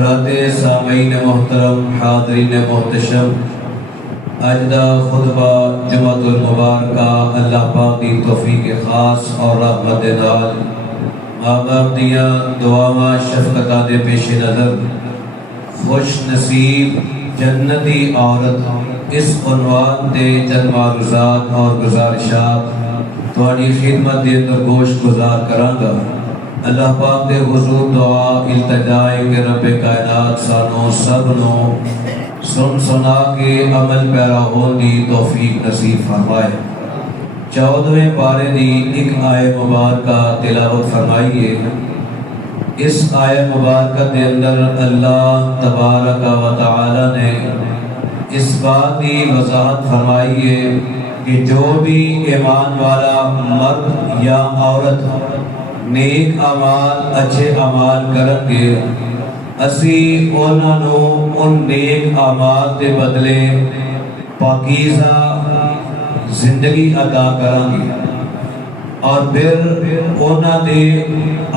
حضرات سامعین محترم، حاضرین محتشم، اجدا خطبہ جمعۃ المبارکہ اللہ پاک کی توفیق خاص اور رحمت نال ماں باپ دیاں دعاواں شفقتاں دے پیش نظر خوش نصیب جنتی عورت اس عنوان تے چند معروضات اور گزارشات تہاڈی خدمت دے اندر گوش گزار کراں گا۔ اللہ پاک دے حضور دعا التجا ہے کہ رب کائنات سانو سب نو سن سنا کے عمل پیرا ہون دی توفیق نصیب فرمائے۔ 14ویں پارے دی ایک آیت مبارکہ تلاوت فرمائیے۔ اس آیت مبارکہ کے اندر اللہ تبارک و تعالی نے اس بات کی وضاحت فرمائی ہے کہ جو بھی ایمان والا مرد یا عورت نیک اعمال اچھے اعمال کرن گے، اسی انہاں نو ان نیک اعمال دے بدلے پاکیزہ زندگی عطا کریں گے اور پھر انہاں دے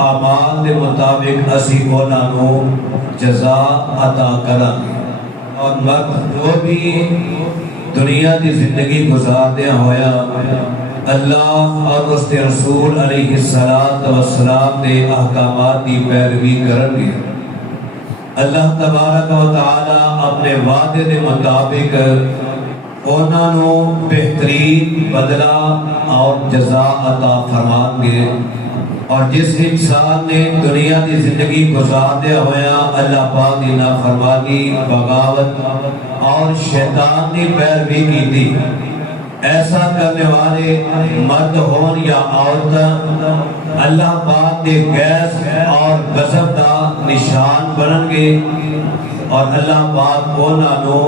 اعمال دے مطابق اسی انہاں نو جزا عطا کریں گے۔ اور مرد جو بھی دنیا دی زندگی گزاردیا ہویا اللہ اور اس کے رسول علیہ السلام دے احکامات کی پیروی کرن گے، اللہ تبارک و تعالی اپنے وعدے دے مطابق انہاں نو بہترین بدلہ اور جزا عطا فرمان گے۔ اور جس انسان نے دنیا کی زندگی گزاردیا ہویا اللہ پاک دی نافرمانی، بغاوت اور شیطان کی پیروی کی تھی، ایسا کرنے والے مرد ہون یا عورت اللہ پاک دے غیظ اور غضب دا نشان بنن گے اور اللہ پاک انہاں نو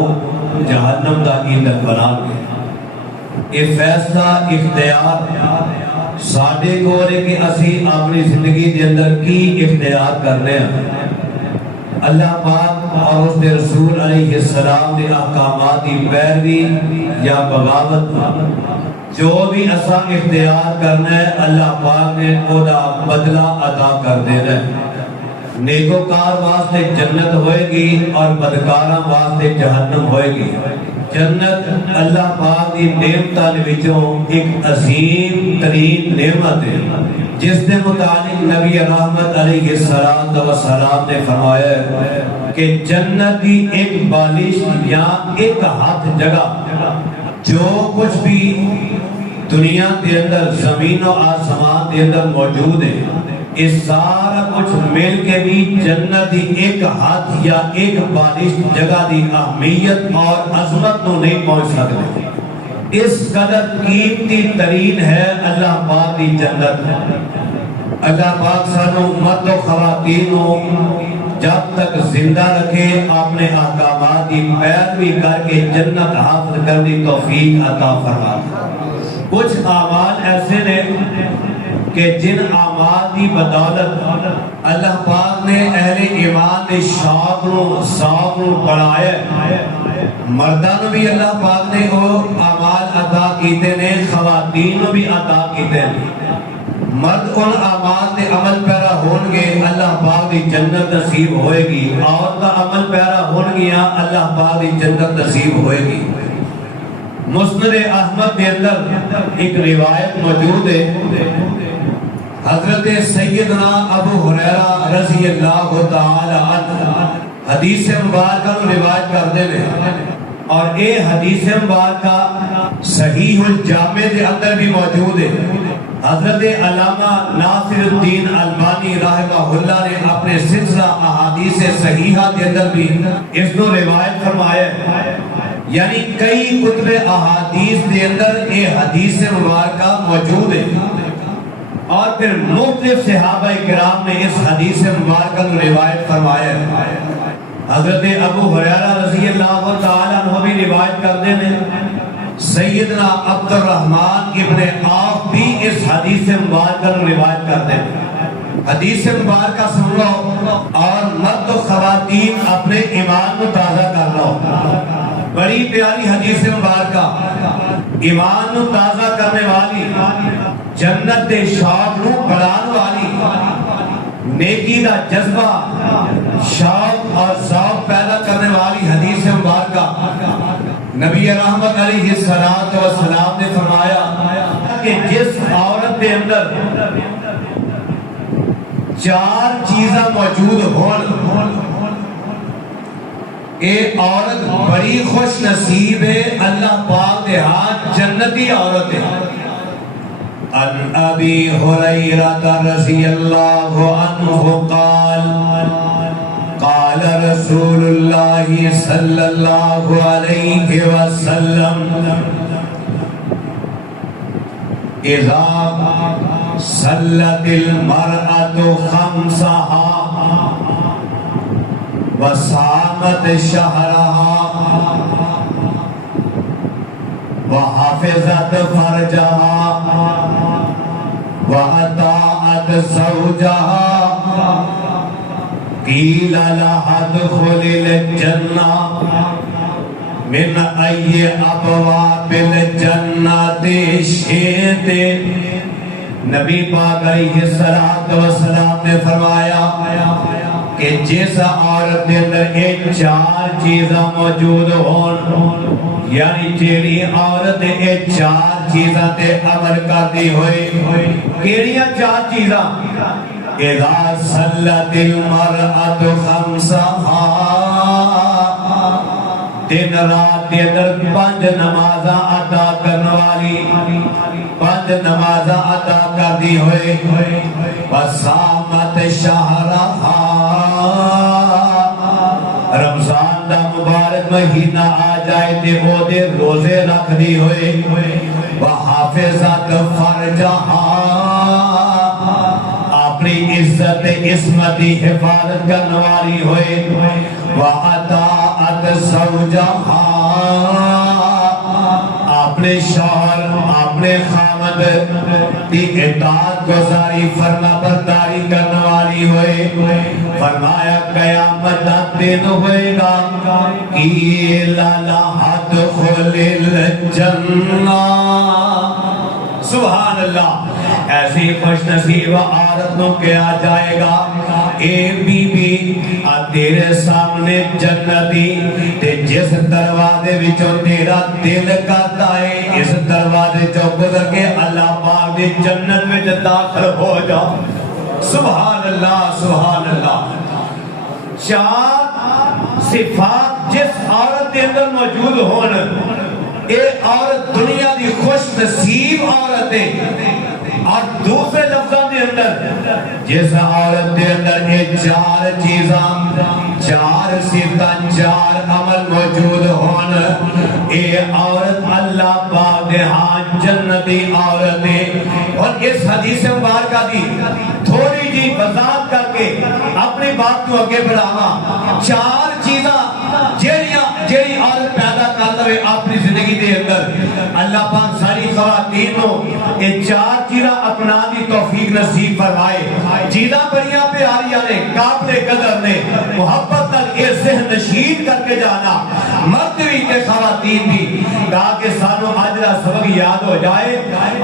جہنم دا ایندھن بنان گے۔ یہ فیصلہ اختیار ساڈے کول ہے کہ اسی اپنی زندگی دے اندر کی اختیار کرنے ہیں۔ اللہ پاک اور اس کے رسول علیہ السلام کے احکامات کی پیروی یا بغاوت جو بھی اسا اختیار کرنا ہے اللہ پاک نے اودا بدلہ عطا کر دینا ہے۔ نیکوکار واسطے جنت ہوئے گی اور بدکاراں واسطے جہنم ہوئے گی۔ جنت اللہ پاک کی نعمتاں وچوں ایک عظیم ترین نعمت ہے جس کے متعلق نبی رحمت علیہ السلام نے فرمایا ہے کہ جنت کی ایک بالش یا ایک ہاتھ جگہ جو کچھ بھی دنیا کے اندر زمین و آسمان کے اندر موجود ہے، اس سارا کچھ مل کے بھی جنت کی ایک ہاتھ یا ایک بالش جگہ کی اہمیت اور عظمت کو نہیں پہنچ سکتے۔ اس قدر قیمتی ترین ہے اللہ پاک کی جنت۔ اللہ پاک سانو مرد و خواتین جب تک زندہ رکھے اپنے احکامات کی پیروی کر کے جنت حاصل کرنے توفیق عطا فرمائے۔ کچھ اعمال ایسے نے کہ جن اعمال کی بدولت اللہ پاک نے اہل ایمان کے شوق نو بڑھایا۔ مردان بھی اللہ پاک نے وہ اعمال عطا کیتے نے، خواتین بھی عطا کیتے ہیں۔ مرد ان اعمال دے عمل پیرا ہون گے اللہ پاک دی جنت نصیب ہوئے گی، عورتاں عمل پیرا ہون گیا اللہ پاک دی جنت نصیب ہوئے گی۔ مسند احمد کے اندر ایک روایت موجود ہے، حضرت سیدنا ابو ہریرہ رضی اللہ تعالی عنہ حدیث مبارکہ کو روایت کرتے ہیں اور یہ حدیث مبارکہ صحیح الجامع کے اندر بھی موجود ہے۔ حضرت علامہ ناصر الدین البانی رحمہ اللہ نے اپنے سلسلہ احادیث صحیحہ کے اندر بھی اس کو روایت فرمایا ہے، یعنی کئی کتب احادیث کے اندر یہ حدیث مبارکہ موجود ہے۔ اور پھر مختلف صحابہ کرام نے اس حدیث مبارکہ کو روایت فرمایا ہے۔ حضرت ابو ہریرہ رضی اللہ تعالیٰ عنہ بھی روایت کرتے ہیں، سیدنا عبد الرحمن ابن عوف بھی اس حدیث مبارکہ کو روایت کرتے ہیں۔ حدیث مبارکہ سن لو اور مرد و خواتین اپنے ایمان کو تازہ کر لو۔ بڑی پیاری حدیث مبارکہ، ایمان کو تازہ کرنے والی، جنت دے شوق نو بڑھان والی، نیکی دا جذبہ، شوق اور نبی رحمت علیہ السلام نے فرمایا کہ جس عورت کے اندر چار چیزاں موجود ہون اے عورت بڑی خوش نصیب ہے، اللہ پاک دے ہاتھ جنتی عورت ہے۔ عن ابی ہریرہ رضی اللہ عنہ قال قال رسول اللہ صلی اللہ علیہ وسلم اذا صلت المرأة خمسها وصامت شهرها وحفظت فرجها وأطاعت زوجها قیل لها ادخلی الجنہ من ای ابواب الجنت شئت۔ نبی پاک علیہ السلام نے فرمایا کہ جس عورت کے اندر یہ چار چیزاں موجود ہون، یعنی جیڑی عورت یہ چار چیزاں تے عمل کردی ہوئے، کیڑیاں چار چیزاں؟ اذا صلت المرأة خمسها، دن رات کے اندر پانچ نمازاں ادا کرنے والی، پانچ نمازاں ادا کردی ہوئے، وصامت شہرہا، رمضان دا مبارک مہینہ آ جائے تے وہ دے روزے رکھ دی ہوئے، وحافظت فرجہا، اپنی عزت عصمت کی حفاظت کرنے والی ہوئے، وَأَطَاعَتْ زَوْجَهَا، اپنے شوہر اپنے خامد کی اطاعت گزاری فرما برداری کرنے والی ہوئے۔ فرمایا قیامت کا دن ہوئے گا، قِیلَ لَهَا ادْخُلِ الْجَنَّةَ۔ سبحان اللہ، ایسی خوش نصیب عورتوں کیا جائے گا، اے بی بی تیرے سامنے جنتی، تے جس دروازے وچوں تیرا دل کرتا ہے اس دروازے چوں گزر کے اللہ پاک دی جنت میں داخل ہو جا۔ سبحان اللہ سبحان اللہ۔ چار صفات جس عورت کے اندر موجود ہون، اے عورت دنیا دی خوش نصیب عورت ہے۔ اور دوسرے لفظوں کے اندر جس عورت کے اندر یہ چار چیزاں، چار صفتاں، چار عمل موجود ہون، اے عورت اللہ پاک دے ہاں جنتی عورت ہے۔ اور اس حدیث مبارکہ دی تھوڑی جی وضاحت کر کے اپنی بات کو آگے بڑھاواں۔ چار چیزاں جیڑی عورت پیدا کرتا ہوئے اپنی زندگی دے اندر، اللہ پاک ساری خواتین کو یہ چار چیزاں اپنا دی توفیق نصیب فرمائے۔ چیزاں بڑیاں پیاریاں نے، قابل قدر نے، محبت تک یہ ذہن نشین کر کے جانا، مرد بھی کے خواتین بھی، تاکہ سانو آج دا سبق یاد ہو جائے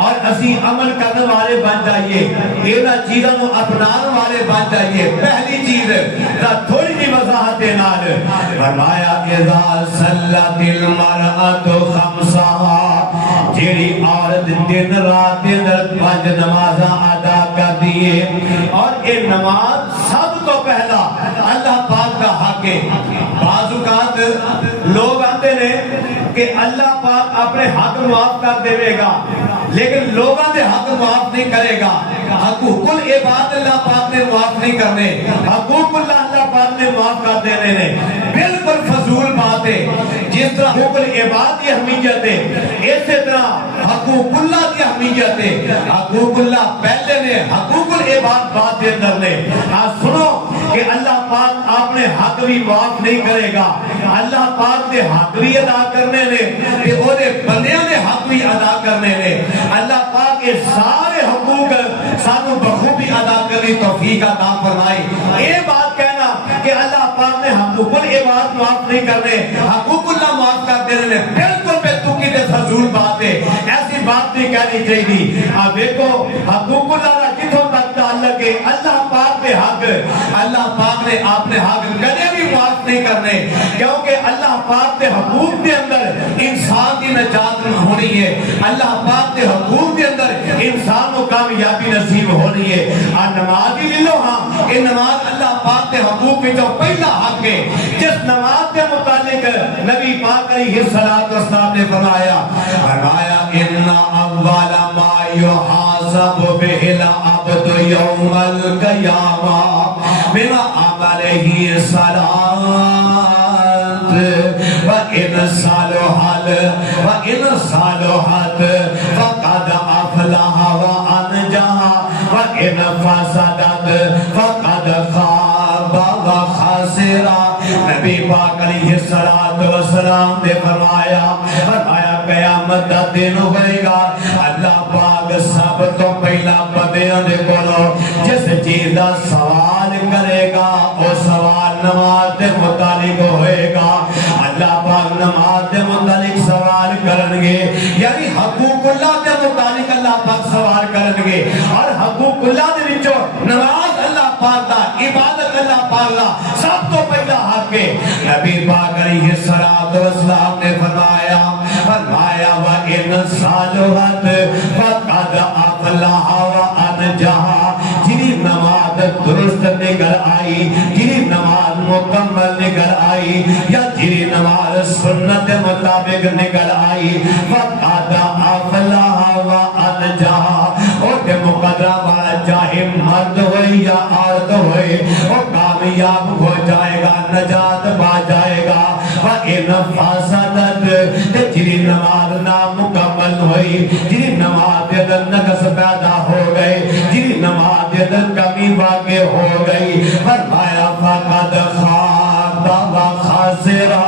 اور اسی عمل کرنے والے بن جائیے، اینا چیزاں نو اپنان والے بن جائیے۔ پہلی چیز تھوڑی جی وضاحت نال فرمایا اذا صلت المرأة خمسها، جیڑی عورت دن رات دن پانچ نمازاں ادا کر دیے، اور یہ نماز سب تو پہلا اللہ پاک کا حق ہے۔ بعض اوقات لوگ آتے ہیں کہ اللہ پاک اپنے حق معاف کر دے گا لیکن لوگوں نے حق معاف نہیں کرے گا۔ حقوق العباد اللہ پاک نے معاف نہیں کرنے، حقوق اللہ پاک نے معاف کر دینے نے، بالکل فضول بات ہے۔ جس طرح حقوق العباد کی اہمیت ہے اسی طرح حقوق اللہ کی اہمیت ہے۔ حقوق اللہ پہلے نے، حقوق العباد بعد کے اندر نے۔ آج سنو کہ اللہ پاک آپ نے حق بھی معاف نہیں کرے گا، اللہ پاک نے حق بھی ادا کرنے نے، کہ وہ نے بندیاں نے حق بھی ادا کرنے نے۔ اللہ پاک کے سارے حقوق سانو بخوبی ادا کرنے توفیق عطا فرمائے۔ یہ بات کہنا کہ اللہ پاک نے حقوق العباد معاف نہیں کرنے، حقوق اللہ معاف کر دینے نے، بالکل بے تکی تے فضول بات ہے، ایسی بات نہیں کہنی چاہیے۔ اب دیکھو حقوق اللہ کا کتوں تک تعلق ہے، اللہ پاک نے حق، اللہ پاک نے آپ نے حق کدے بھی معاف نہیں کرنے، کیونکہ اللہ پاک کے حقوق کے اندر انسان کی نجات ہونی ہے، اللہ پاک کے حقوق کے اندر انسان کو کامیابی نصیب ہونی ہے۔ نماز ہی لے لو، ہاں یہ نماز اللہ پاک کے حقوق میں جو پہلا حق ہے، جس نماز کے متعلق نبی پاک علیہ السلام نے فرمایا ان اول ما يحاسب به العبد يوم القيامة من عمله الصلاة وإن صلحت فقد أفلح وأنجح وإن فسدت فقد خاب وخسر۔ نبی پاک علیہ السلام نے فرمایا قیامت دا دن ہوئے گا، اللہ پاک سب تو پہلا بندیاں دے کولو جس چیز دا سوال کرے گا وہ سوال نماز دے متعلق ہوئے گا۔ اللہ پاک نماز دے متعلق سوال کرن گے، یعنی حقوق اللہ دے متعلق اللہ پاک سوال کرن گے، اور حقوق اللہ دے وچوں نماز اللہ پاک دا، عبادت اللہ پاک دا سب تو پہلا حق ہے۔ نبی پاک علیہ السلام نے فرمایا وَإِنْ صَلُحَتْ فَقَدْ أَفْلَحَ وَأَنْجَحَ۔ جنہی نماز درست نکل آئی، جنہی نماز مکمل نکل آئی، یا جنہی نماز سنت مطابق نکل آئی، فَقَدْ أَفْلَحَ وَأَنْجَحَ۔ اور کہ مقدرہ والا چاہے مرد ہوئے یا عورت ہوئے وہ کامیاب ہو جائے گا، نجات پا جائے گا۔ وَإِنْ فَسَدَتْ، جنہی نماز نامکمل ہوئی، جنہی نماز کے اندر نقص پیدا ہو گئے، جنہی نماز کے اندر کمی واقع ہو گئی، فرمایا فَقَدْ خَابَ وَخَسِرَ۔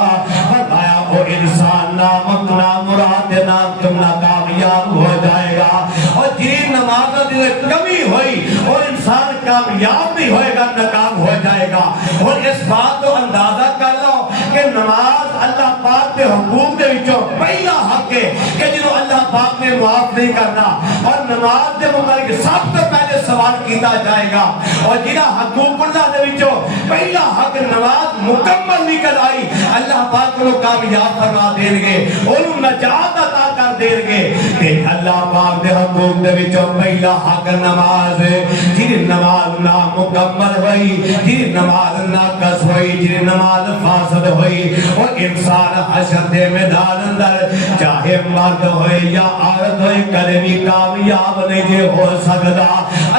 فرمایا وہ انسان نامراد ناکامیاب ہو جائے گا۔ اور جنہی نماز کے کمی ہوئی اور انسان کامیاب نہیں ہوئے گا، ناکام ہو جائے گا۔ اور اس بات کو اندازہ کر لو کہ نماز اللہ پاک کے حقوق کے وچوں پہلا حق ہے کہ جنہوں اللہ پاک نے معاف نہیں کرنا، اور نماز کے متعلق سب سے پہلے سوال کیتا جائے گا۔ اور جنہاں حقوق اللہ کے وچوں پہلا حق نماز مکمل نکل آئی، اللہ پاک کو کامیاب فرما دیں گے، انہوں نجات عطا کر دیں گے۔ کہ اللہ پاک کے حقوق کے وچوں پہلا حق نماز ہے۔ جنہی نماز نامکمل ہوئی، جنہی نماز ناقص ہوئی، جنہی نماز فاسد ہوئی، اور انسان حشر دے میدان اندر چاہے مرد ہوئے یا عورت ہوئے کبھی بھی کامیاب نہیں ہو سکتا۔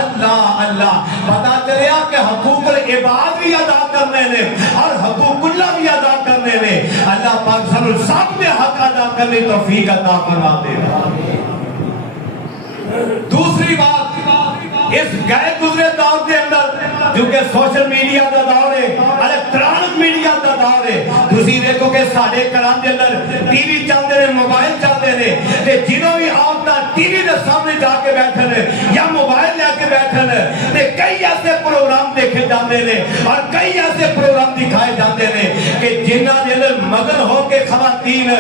اللہ اللہ پتا چلیا کہ حقوق العباد بھی ادا کرنے نے اور حقوق اللہ بھی ادا کرنے نے اللہ پاک سب میں حق ادا کرنے توفیق عطا فرما دے۔ دوسری بات، اس گئے گزرے دور کے اندر جو کہ سوشل میڈیا دا دور ہے، الیکٹرانک میڈیا دا دور ہے، تسی دیکھو کہ سارے گھراں دے اندر ٹی وی چلدے نے، موبائل چلدے نے، تے جنوں بھی آپدا ٹی وی دے سامنے جا کے بیٹھے نے یا موبائل لے کے بیٹھے نے، تے کئی ایسے پروگرام دیکھے جاندے نے اور کئی ایسے پروگرام دکھائے جاندے نے کہ جنہاں دے اندر مگن ہو کے خواتین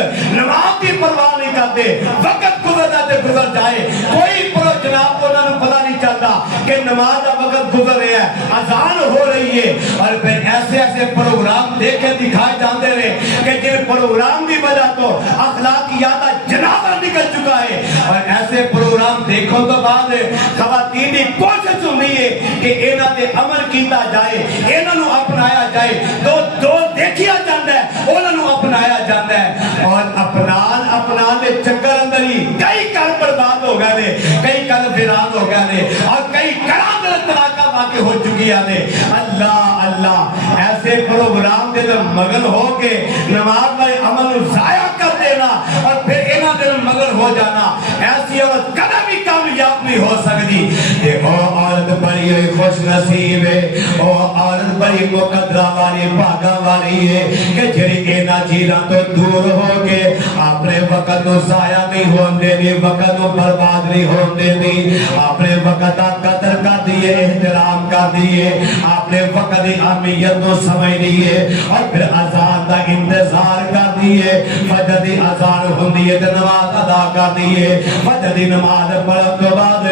نماز کی پرواہ نہیں کرتے، وقت گزرتا تے گزر جائے، کوئی جناب انہوں نے پتہ نہیں چلتا کہ نماز کا وقت گزر رہا ہے، اذان ہو رہی ہے، اور پھر ایسے ایسے پروگرام دیکھے دکھائے جاتے رہے کہ جن پروگرام کی وجہ تو اخلاقیات کا جنازہ نکل چکا ہے۔ اور ایسے پروگرام دیکھو تو بعد خواتین کی کوشش ہوئی ہے کہ انہوں نے عمل کیتا جائے، انہوں نے اپنایا جائے، جو دیکھیا جاتا ہے انہوں نے اپنایا جاتا ہے، اور اپنان دے چکر اندر ہی کئی گھر برباد ہو گئے نے، کئی گھر ویران ہو گئے نے، اور کئی گھراں دے طلاقاں واقع ہو چکی نے۔ اللہ اللہ ایسے پروگرام دے اندر مگن ہو کے نماز والے عمل ضائع کر دینا اور پھر انہاں دے مگن ہو جانا، ایسی عورت کبھی بھی کامیاب نہیں ہو سکتی۔ کہ او عورت بڑی خوش نصیب ہے، او عورت بڑی مقدرہ والی بھاگا والی ہے کہ جڑی انہاں چیزاں تو دور ہو کے اپنے وقت کو ضائع نہیں ہونے دی، وقت کو برباد نہیں ہونے دی، اپنے وقت کا قدر کر دیئے، احترام کر دیئے، اپنے وقت کی اہمیت کو سمجھ دیئے، اور پھر اذان کا انتظار کر دیئے، فجر دی اذان ہوندی ہے تو نماز ادا کر دیئے، فجر دی نماز پڑھن تو بعد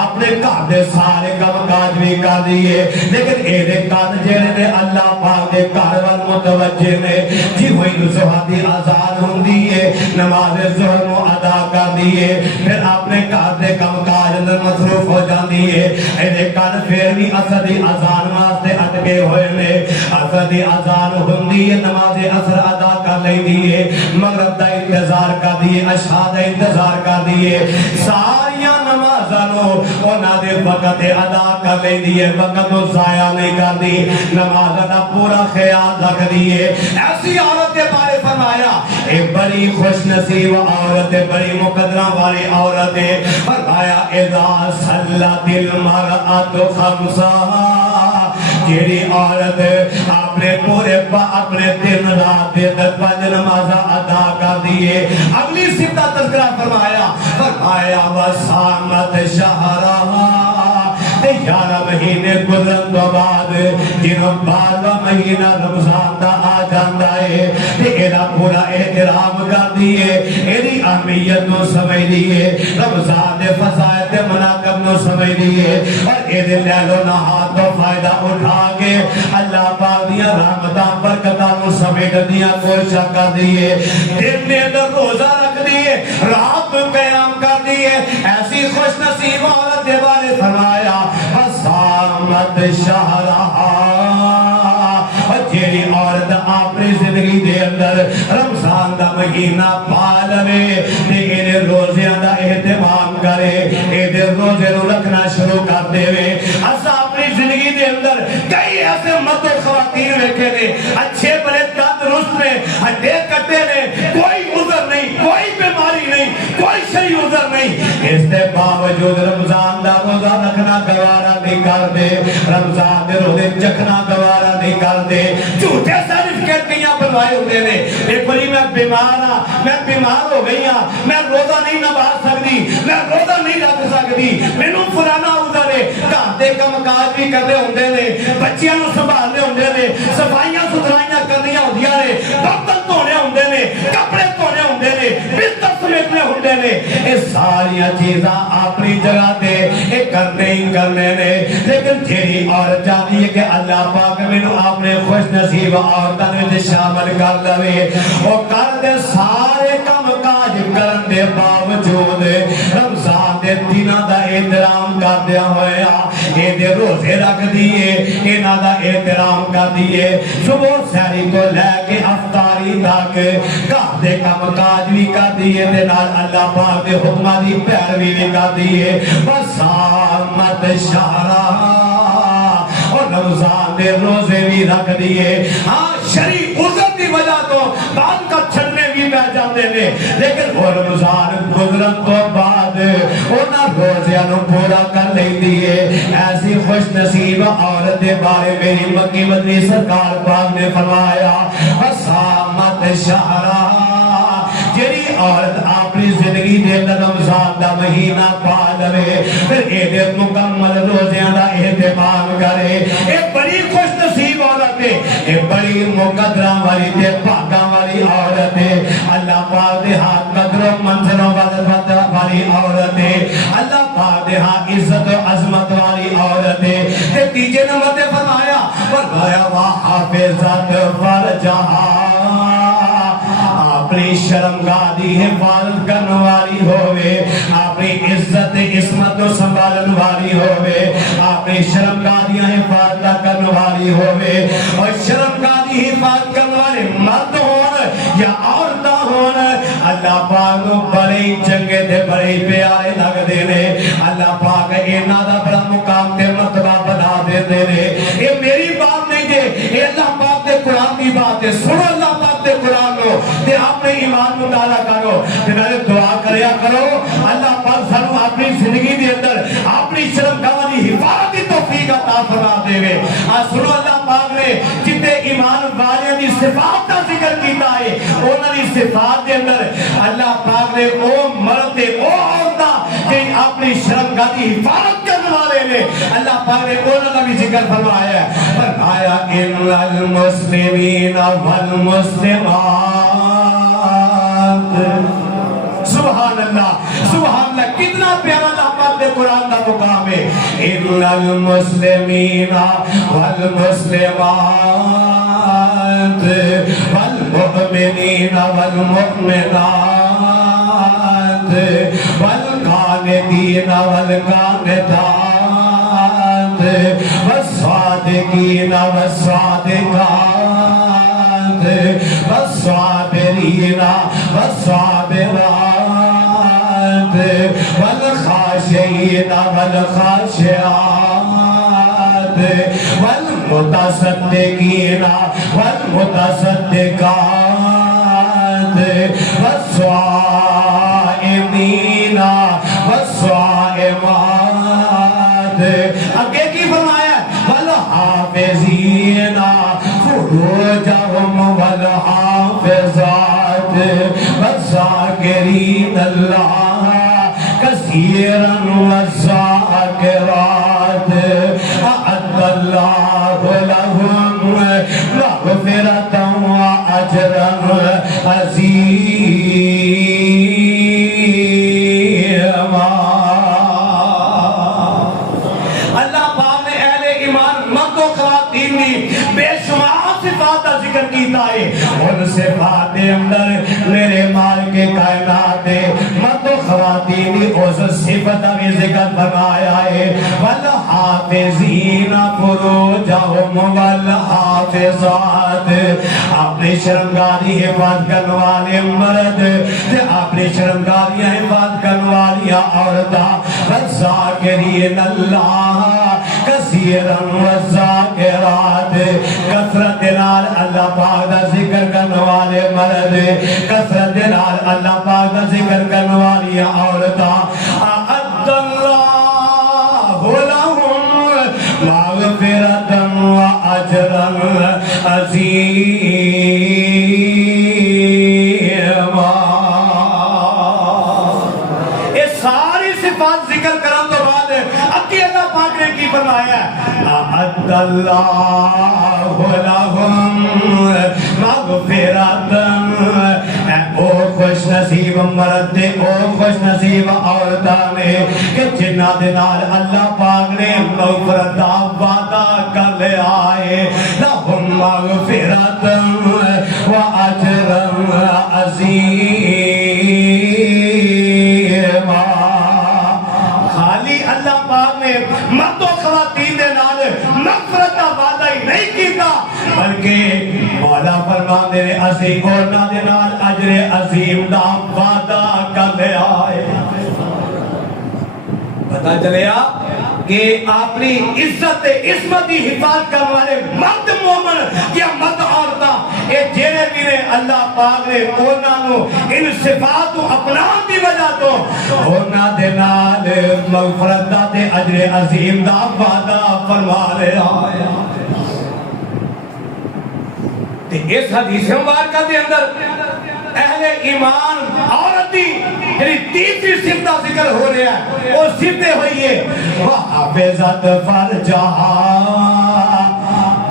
اپنے گھر دے سارے کام کاج بھی کر دیے لیکن اے دے کان جڑے نے اللہ پاک دے گھر ول متوجہ نے جی ہوئی ظہر دی اذان ہوندی ہے نماز ظہر نو ادا کر دیے پھر اپنے گھر دے کم کاج اندر مصروف ہو جاندی ہے اے دے کان پھر بھی اثر دی اذان واسطے اٹکے ہوئے نے اثر دی اذان ہوندی ہے نماز اثر ادا کر لیندی ہے مغرب دا انتظار کر دیے عشاء دا انتظار کر دیے ساریاں نمازاں نو انہاں دے وقت ادا کر لیندی ہے وقت نو ضائع نہیں کردی نماز دا پورا خیال رکھدی ہے ایسی عورت کے بارے فرمایا ایک بڑی خوش نصیب عورت ہے بڑی مقدرہ والی عورت ہے فرمایا اذا صلت المرأۃ خمسہ جیڑی عورت اپنے پورے اپنے دن رات دے پانچ نمازاں ادا کر دیے اگلی صفت تذکرہ فرمایا وصامت شہرہا 11 مہینے گزرن تو بعد جنہوں 12واں مہینہ رمضان دا آ جاندا ہے تے ایدا پورا احترام کر دیے ایدی اہمیت نو سمجھ دیے رمضان دے فضائل تے مناقب نو سمجھ دیے اور ایدے لیل و نہار تو فائدہ اٹھا کے اللہ پاک دیا رحمتاں برکتاں نو سمجھ دیاں کوشش کر دیے دن میں اندر روزہ رکھ دیے رات میں قیام کر دیے ایسی خوش نصیب عورت کے بارے فرمایا وصامت شہرہا اور جیڑی عورت اپنی زندگی دے اندر رمضان دا مہینہ پالوے تے انہیں روزیاں دا اہتمام کرے انہیں روزے نو رکھنا شروع کر دے وے اسا اپنی زندگی دے اندر کئی ایسے مرد و خواتین رکھے نے اچھے بڑے تندرست نے ہڈے کٹے نے کوئی عذر نہیں کوئی بیماری نہیں کوئی شئی عذر نہیں اس دے باوجود رمضان دا روزہ رکھنا گوارا نہیں کر دے رمضان دے روزے چکھنا گوارا نہیں کر دے جھوٹے سرٹیفکیٹ کیاں بنوائے ہوتے نے ایک بڑی میں بیمار ہاں میں بیمار ہو گئی ہاں میں روزہ نہیں نبھا سکتی میں روزہ نہیں رکھ سکتی مینوں فلانا عذر ہے گھر دے کم کاج بھی کرنے ہوندے نے بچیاں نوں سنبھالنے ہوندے نے صفائیاں ستھرائیاں کرنیاں ہوندیاں نے برتن دھونے ہوندے نے کپڑے دھونے ہوندے نے بستر سمیٹنے ہوندے نے یہ ساری چیزاں اپنی جگہ تے یہ کرنے ہی کرنے نے لیکن جیڑی عورت چاہتی ہے کہ اللہ پاک مینوں اپنے خوش نصیب عورتاں وچ شامل کر لوے او کر دے سارے کام کاج کرن دے باوجود رمضان دے دناں دا احترام کردیا ہویا اے دے روزے رکھ دیے انہاں دا احترام کر دیے صبح سحری کو لے کے افطاری تک گھر دے کام کاج بھی کر دیے تے نال اللہ پاک دے حکماں دی پیروی بھی کر دیے وصامت شہرہا اور رمضان دے روزے بھی رکھ دیے ہاں شرعی عذر دی وجہ تو بعد کا چھڑنے بھی بیٹھ جاتے ہیں لیکن وہ رمضان گزرن تو بعد انہاں روزیاں نو پورا کر لیندی ہے ایسی خوش نصیب عورت دے بارے میری مکی مدنی سرکار پاک نے فرمایا وصامت شہرہا جیڑی عورت اپنی زندگی دے اندر رمضان دا مہینہ پا لوے پھر اے دے مکمل روزیاں دا اہتمام کرے اے بڑی خوش نصیب عورت ہے اے بڑی مقدرہ والی تے بھاگاں والی عورت ہے اللہ پاک دے ہاں قدر و منزلوں والی عورت ہے اللہ پاک دے ہاں عزت و عظمت والی عورت ہے تے تیجے نمبر تے فرمایا وحافظت فرجہا اپنی شرمگاہ دی حفاظت کرنے والی ہوئے اپنی عزت عصمت و سنبھالن والی ہوئے اپنی شرمگاہ دی حفاظت کرنے والی ہوئے اور شرمگاہ دی حفاظت کرنے والے مرد ہون یا عورتاں ہون اللہ پاک نو بڑے چنگے تے بڑے پیارے لگ دے نے اللہ پاک انہاں دا بڑا مقام تے مرتبہ بنا دے نے یہ میری بات نہیں دے یہ اللہ پاک دے قرآن کی بات ہے سنو اللہ پاک دے قرآن لو تے اپنے ایمان مطالعہ کرو تے میں دعا کریا کرو اللہ پاک سانو اپنی زندگی دے اندر اپنی شرمگاہ دی حفاظت دی توفیق عطا فرما دے وے سنو اللہ پاک نے جتے ایمان والے دی صفات دا ذکر کیتا ہے انہاں دی صفات دے اندر اللہ پاک نے او مرد تے او عورتاں کہ اپنی شرمگاہ دی حفاظت کرنے والے نے اللہ پاک نے انہاں دا بھی ذکر فرمایا ہے فرمایا ان المسلمین والمسلمات سبحان اللہ کتنا پیارا اللہ پاک دے قرآن دا مقام ہے ان المسلمین والمسلمات والمؤمنین والمؤمنات والقانتین والقانتات والصادقین والصادقات والصابرین والصابرات والخاشعین والخاشعات والمتصدقین والمتصدقات والصائمین والصائمات آگے کی فرمایا والحافظین فروجہم والحافظات والذاکرین اللہ کثیرا والذاکرات اعد اللہ لهم مغفرۃ واجرا عظیما اللہ پاک نے اہل ایمان مرد و خواتین کی بے شمار صفات کا ذکر کیتا ہے ان صفات کے اندر میرے مال کے کائنات مرد و خواتین کی اس صفت کا بھی ذکر فرمایا ہے والحافظین فروجہم والحافظات اپنی شرمگاہی حفاظت کرنے والے مرد اپنی شرمگاہی حفاظت کرنے والی عورتاں والذاکرین اللہ کثیرا والذاکرات کثرت نال اللہ پاک دا ذکر کرنے والے مرد کثرت نال اللہ پاک دا ذکر کرنے والی عورتاں اعد اللہ لهم مغفرۃ واجرا عظیما یہ ساری صفات ذکر کرنے تو بعد اگے اللہ پاک نے کی فرمایا اعد اللہ لهم مغفرۃ او خوش نصیب مرد او خوش نصیب عورتاں نے کہ جنہاں دے نال اللہ پاک نے مغفرت دا وعدہ کر لیا ہے لهم مغفرۃ واجر عظیما خالی اللہ پاک نے مرد و خواتین دے نال مغفرت دا وعدہ ہی نہیں کیتا بلکہ مولا فرماندے نے اسی انہاں دے نال اجر عظیم دا وعدہ کر لیا ہے پتہ چلیا کہ اپنی عزت عصمت کی حفاظت کرنے والے مرد مومن یا مرد عورتاں اے جڑے بھی نے اللہ پاک نے انہاں نو ان صفات کو اپناؤن دی وجہ تو انہاں دے نال مغفرت دا تے اجر عظیم دا وعدہ فرما لیا ہے اس حدیث مبارکہ کے اندر اہل ایمان عورت دی یعنی تیسری صفت کا ذکر ہو رہا ہے وہ صفتیں ہوئی ہے وحافظت فرجہا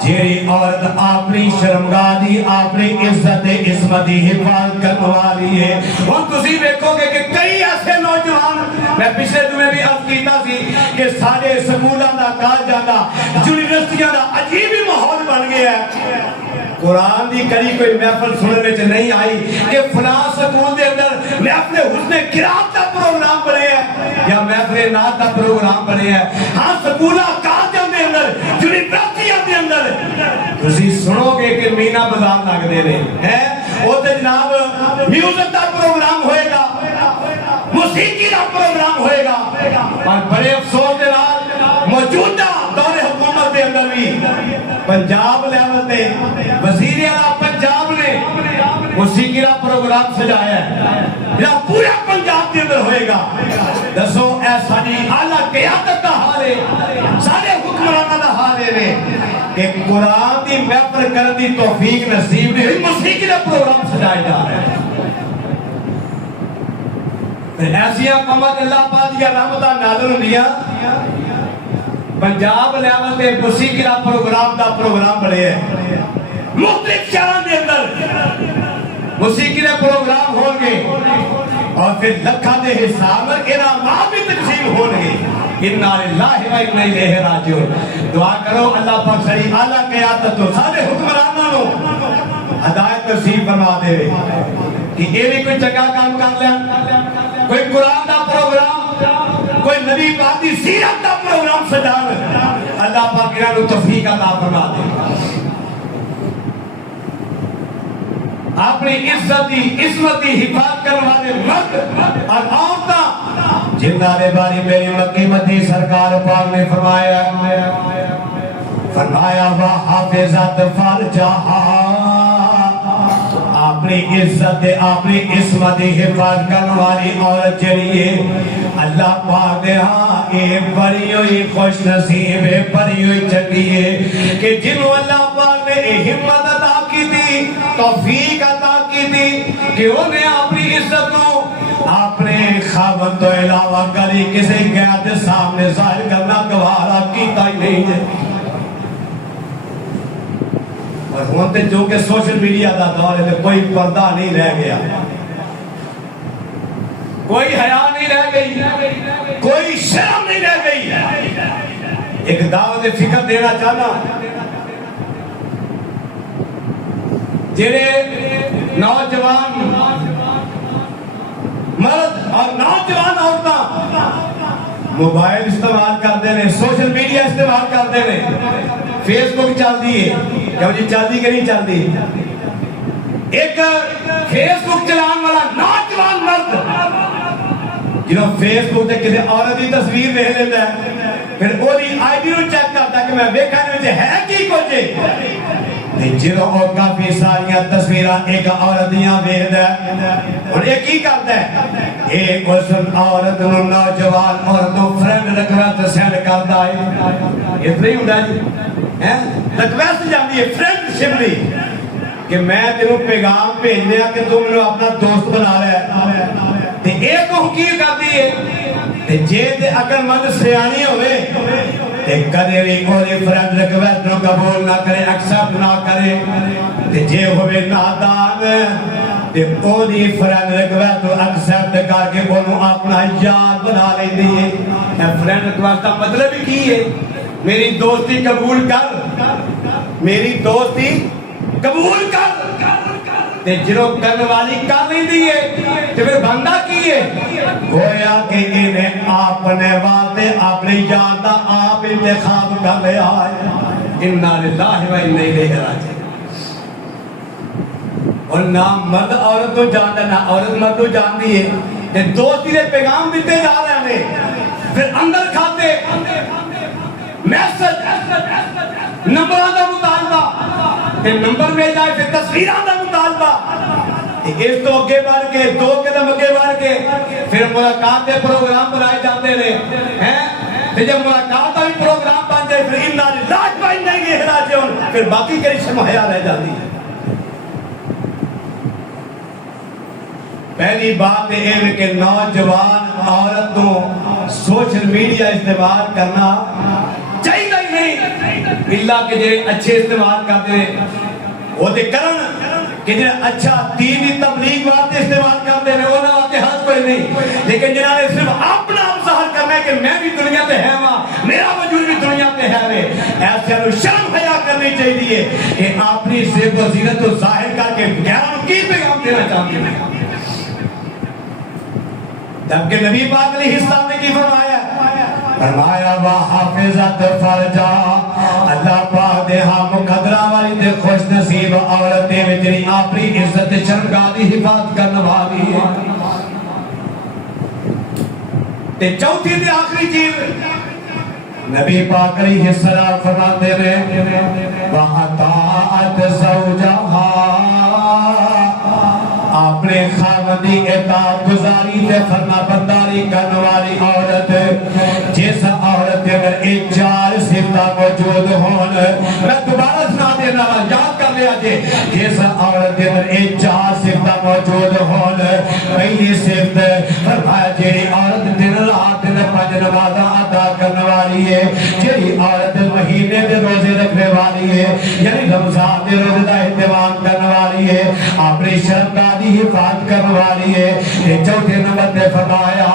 جیری عورت اپنی شرمگاہ دی اپنی عزت عصمت دی حفاظت کرنے والی ہے اور تسی دیکھو گے کہ کئی ایسے نوجوان میں پچھلے جمعے بھی عرض کیتا سی کہ سارے سکولاں دا کالجاں دا یونیورسٹیاں دا عجیب ہی ماحول بن گیا ہے قرآن دی کری کوئی محفل سننے میں نہیں آئی کہ فلاں سکول دے اندر محفل حسن قرات دا پروگرام بنے ہے یا محفل نعت دا پروگرام بنے ہے ہاں سکولہ کالجاں دے اندر یونیورسٹیاں دے اندر تسی سنو گے کہ مینا بازار لگ دے رہے ہیں وہ تے جناب میوزک دا پروگرام ہوئے گا موسیقی دا پروگرام ہوئے گا اور بڑے افسوس دے نال موجودہ دور حکومت دے اندر بھی پنجاب لیول تے وزیر اعلیٰ پنجاب نے موسیقی کا پروگرام سجایا ہے یا پورا پنجاب کے اندر ہوئے گا دسو ایسا نہیں اعلیٰ قیادت کا حال ہے سارے حکمرانوں کا حال ہے کہ قرآن کی محفل کرنے کی توفیق نصیب نہیں ہوئی موسیقی کا پروگرام سجایا جا رہا ہے ایسی قومت اللہ پاک دی رحمتاں نازل ہوندیاں پنجاب لیول تے موسیقی دا پروگرام بڑے ہے مختلف شہراں دے اندر موسیقی دے پروگرام ہون گے اور پھر لکھاں دے حساب انعامات بھی تقسیم ہو گے. انا للہ و انا الیہ راجعون. دعا کرو اللہ پاک سری اعلیٰ قیادت تو سارے حکمرانوں کو ہدایت نصیب فرما دے کہ یہ بھی کوئی چنگا کام کر لیا, کوئی قرآن دا پروگرام, کوئی نبی پاک دی سیرت دا پروگرام سجاوے. اللہ پاک انہاں نوں توفیق عطا فرما دے. اپنی عصمت دی حفاظت کرنے والے مرد اور عورتاں جنہاں دے بارے میری مکی مدی سرکار پاک نے فرمایا وحافظت فرجہا, اپنی عزت اپنی عصمت دی حفاظت کرنے والی عورت جڑی ہے اللہ پاک دے ہاں اے بڑی ہوئی خوش نصیب ہے, بڑی ہوئی چنگی ہے کہ جنہوں اللہ پاک نے ہمت عطا کی تھی, توفیق عطا کی تھی کہ انہیں اپنی عزت کو اپنے خاوند تو علاوہ کری کسی غیر کے سامنے ظاہر کرنا گوارا کیتا ہی نہیں ہے. اور ہوتے جو کہ سوشل میڈیا دا دور ہے کوئی پردہ نہیں رہ گیا, کوئی حیا نہیں رہ گئی, کوئی شرم نہیں رہ گئی. ایک دعوت فکر دینا چاہنا, جڑے نوجوان مرد اور نوجوان عورتاں موبائل استعمال کرتے ہیں, سوشل میڈیا استعمال کرتے ہیں, فیس بک چلتی ہے کیوں جی چلتی کہ نہیں چلتی. ایک فیس بک چلان والا نوجوان مرد جنہوں فیس بک تے کسی عورت کی تصویر دیکھ لیتا ہے, پھر وہی آئی ڈی نو چیک کرتا کہ میں ویکھا نہیں ہے کی کچھ جنہوں کافی ساریاں تصویریں ایک عورت دیاں ویکھد ہے اور ایک ہی کرتا ہے ایک اس عورت نو نوجوان عورت نو فرینڈ ریکویسٹ سینڈ کرتا ہے. اتنا ہی ہوتا جی ریکویسٹ جاتی ہے فرینڈ شپ دی کہ میں تینوں پیغام بھیج دیا کہ تم نے اپنا دوست بنا لیا تے ایک کو کی کرتی ہے تے جے تے عقل مند سیانی ہوئے تے کدے بھی کوئی فرینڈ ریکویسٹ نو قبول نہ کرے, ایکسپٹ نہ کرے. تے جے ہوئے نادان تے او دی فرینڈ ریکویسٹ نو ایکسپٹ کر کے اونوں اپنا یار بنا لیندی ہے. فرینڈ ریکویسٹ دا مطلب ہی کی ہے میری دوستی قبول کر, میری دوستی قبول کر. تے جنہوں کرنے والی کر لیندی ہے تے پھر بندہ کی ہے گویا کہ انہیں اپنے واسطے اپنے یار دا آپ انتخاب کر لیا ہے. انا للہ و انا الیہ راجعون. اور نہ مرد عورت کو جانتا نہ عورت مرد کو جانتی ہے کہ دوستی نے پیغام دیتے جا رہے ہیں, پھر اندر کھاتے میسج نمبران دا مطالبہ تے نمبر میں جائے پھر تصویران دا مطالبہ. اس تو اگے بڑھ کے 2 قدم اگے بڑھ کے پھر ملاقات کے پروگرام بنائے جاتے رہے ہیں. پھر جب ملاقات کا بھی پروگرام بن جائے پھر انا للہ و انا الیہ راجعون, پھر باقی کئی شرم حیا رہ جاتی ہے. پہلی بات یہ ہے کہ نوجوان عورتوں سوشل میڈیا استعمال کرنا چاہیے ہی نہیں اللہ کے جو اچھے استعمال کرتے ہیں وہ دے کرن کہ جو اچھا دینی تبلیغ واسطے استعمال کرتے ہیں وہ نہ آتے حد کوئی نہیں, لیکن جنہوں نے صرف اپنا ظاہر کرنا ہے کہ میں بھی دنیا پہ ہے وہاں, میرا وجود بھی دنیا پہ ہے وے, ایسے انہوں شرم حیا کرنی چاہیے کہ اپنی زیب و زینت کو ظاہر کر کے غیروں کی پیغام دینا چاہتے ہیں. جبکہ نبی پاک علیہ السلام نے کی فرمایا وحافظت فرجا, اللہ پاک دے ہاں مقدرہ والی دے خوش نصیب عورتیں میں جنہی اپنی عزت شرمگاہ دی حفاظت کرنے والی ہے. تے چوتھی تے آخری چیز نبی پاک علیہ السلام فرماتے ہیں وَأَطَاعَتْ زَوْجَهَا, اپنے خاوندی اطاعت گزاری تے فرما برداری کرنے والی عورت, جس عورت کے اندر ایک 4 صفتیں موجود ہون, میں دوبارہ سنا دینا یاد کر لیا جے, جس عورت کے اندر ایک 4 صفتیں موجود ہون. پہلی صفت فرمایا جیڑی عورت دن رات 5 نمازاں ادا کرنے والی ہے, جیڑی عورت مہینے دے روزے رکھنے والی ہے, یعنی رمضان دے روزے دا اہتمام کرنے والی والی ہے، آپ نے شرمگاہ دی حفاظت کرنے والی ہے۔ چوتھے نمبر پہ فرمایا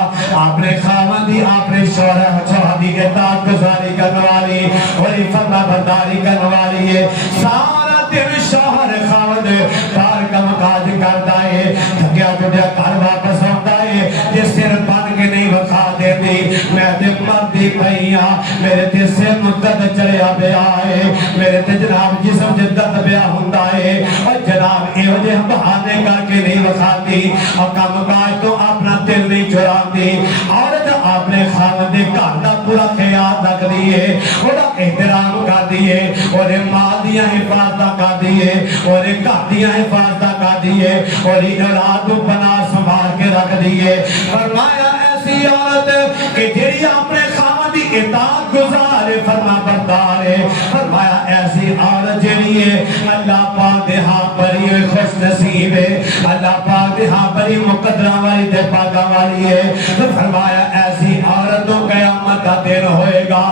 آپ نے خاوندی، آپ نے شوہر کے اطاعت گزاری کرنے والی اور فرما برداری کرنے والی ہے۔ سارا دن شوہر خاوند کار کم کاج کرتا ہے، تھکیا ٹوٹیا گھر واپس آتا ہے، جس سر بن کے نہیں وکھا دیتی میں تے مردی پئیاں، میرے تے سر مدد چڑیا پیا ہے، میرے تے جناب جسم جدت پیا ہوندا ہے، اور جناب ایو جے بہانے کر کے نہیں وکھاتی اور کم کاج تو اپنا دل نہیں چراندی۔ عورت آپ نے خاوند دے گھر دا پورا خیال رکھ دیے، اودا احترام کر دیے، اور مال دیاں حفاظت کر دیے، اور گھر دیاں حفاظت کر دیے، اور اولاد کو بنا سنبھال کے رکھ دیے۔ فرمایا ایسی عورت کہ جیڑی اپنے خاوند دی اطاعت گزار فرما بردار ہے، فرمایا ایسی عورت جیڑی ہے اللہ پاک دے ہاں بڑی خوش نصیب ہے، اللہ پاک دے ہاں بڑی مقدرہ والی تے پاکا والی ہے۔ تو فرمایا ایسی عورتوں قیامت کا دن ہوئے گا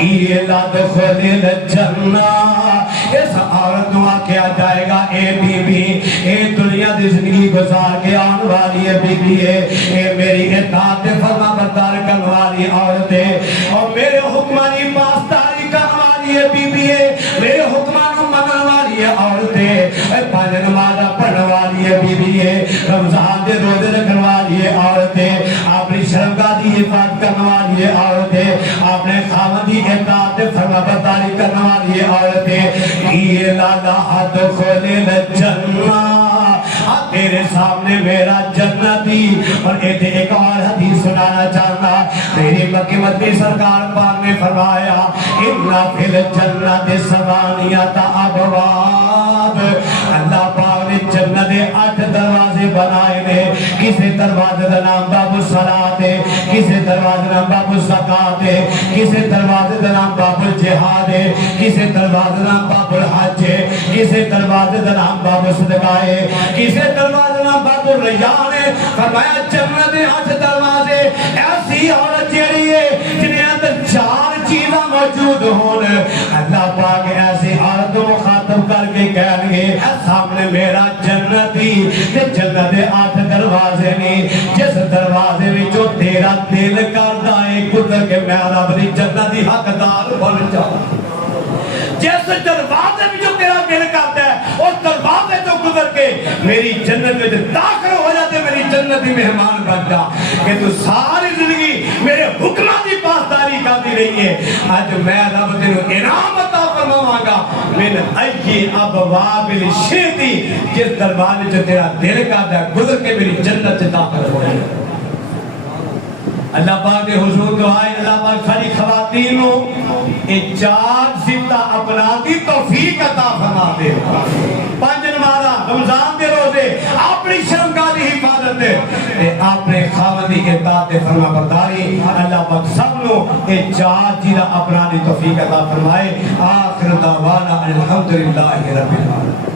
یہ لدخل الجنہ، اس عورت کو کیا جائے گا اے بی بی، اے دنیا دی زندگی گزار کے آن والی ہے بی بی ہے، اے میری اطاعت فرما بردار کرنے والی عورت ہے، اور میرے حکمانی پاسداری کرنے والی ہے بی بی ہے، میرے حکمانوں مننے والی ہے عورت ہے، پانچ نمازہ پڑھنے والی ہے بی بی ہے، رمضان دے روزے رکھنے والی ہے عورت ہے، اپنی شرمگاہ دی حفاظت کرنے والی ہے عورت ہے، آپ نے خاوندی اطاعت فرما برداری کرنے والی ہے عورت ہے۔ یہ لا دخل الجنہ، تیرے سامنے میرا جنتی، اور ایک اور حدیث سنانا چاہتا، میری مکی مدنی سرکار پاک نے فرمایا اِنَّ فِي الْجَنَّةِ ثَمَانِيَةَ أَبْوَابٍ، اللہ پاک نے جنت 8 دروازے بنائے نے، کسی دروازے کا نام باب الصلاۃ ہے، کسی دروازے کا نام باب الزکات ہے، کسی دروازے کا نام باب الجہاد ہے، کسی دروازے کا نام باب الحج ہے، کسی دروازے کا نام باب الصدقہ ہے، کسی دروازے کا نام باب الریان ہے۔ فرمایا جنت 8 دروازے، ایسی عورت جیڑی ہے جنہیں اندر 4 چیزاں موجود ہون، اللہ پاک ایسی عورت کو مخاطب کر کے کہہ گے سامنے میرا جنتی تے جنت 8 دروازے نہیں، جس دروازے میں جو تیرا دل کرتا ہے گزر کے میں رب دی جنت دی حقدار بن جاؤں، جس دروازے میں جو تیرا دل کرتا ہے اس دروازے تو گزر کے میری جنت میں داخل ہو جاتے، میری جنت دی مہمان بن جا، کہ تو ساری زندگی میرے حکمہ دی پاسداری کرتی رہی ہے، آج میں رب تینوں انعام عطا فرماواں گا من ای ابواب الشئت، جس دروازے جو تیرا دل کرتا ہے گزر کے میری جنت سے داخل ہو جائے۔ اللہ پاک کے حضور دعائیں اللہ پاک ساری خواتین کو اجاد زندہ اپنا دی توفیق عطا فرما دے۔ 5 نمازہ رمضان دے روزے اپنی شرمگاہ دی حفاظت دے، اپنے خاوندی اطاعت فرما برداری، اللہ پاک سب نو اجاد زندہ اپنا دی توفیق عطا فرمائے۔ آخر دعوانا الحمدللہ رب العالمین۔